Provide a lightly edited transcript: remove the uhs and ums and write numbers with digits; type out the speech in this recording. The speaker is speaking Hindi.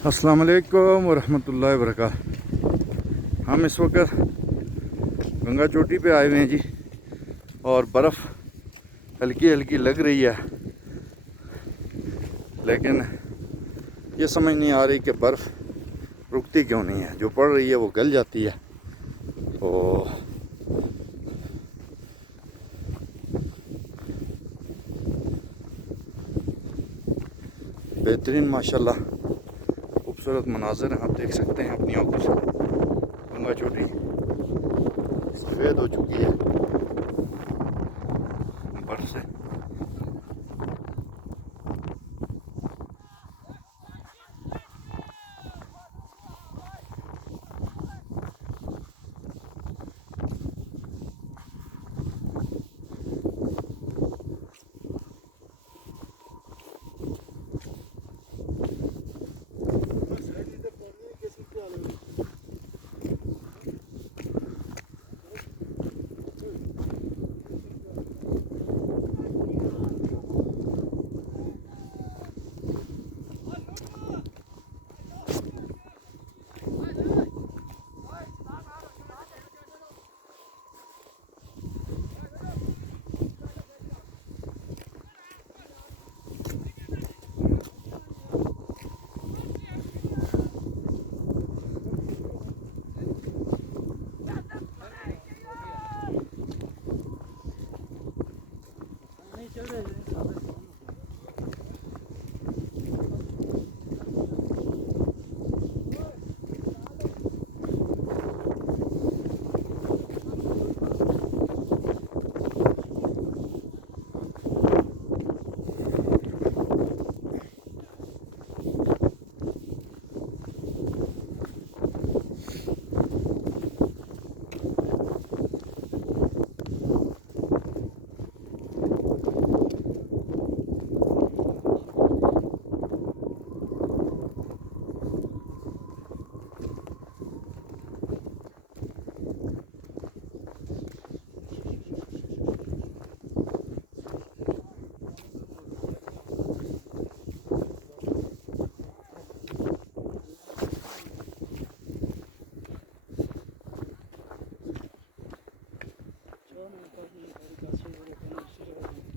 अस्सलाम वालेकुम वरहमतुल्लाहि वबरकातुहू। हम इस वक्त गंगा चोटी पे आए हुए हैं जी, और बर्फ़ हल्की हल्की लग रही है, लेकिन ये समझ नहीं आ रही कि बर्फ़ रुकती क्यों नहीं है। जो पड़ रही है वो गल जाती है। तो बेहतरीन माशाल्लाह खूबसूरत मनाज़र हैं, आप देख सकते हैं अपनी आंखों से। गंगा चोटी सफ़ेद हो चुकी है।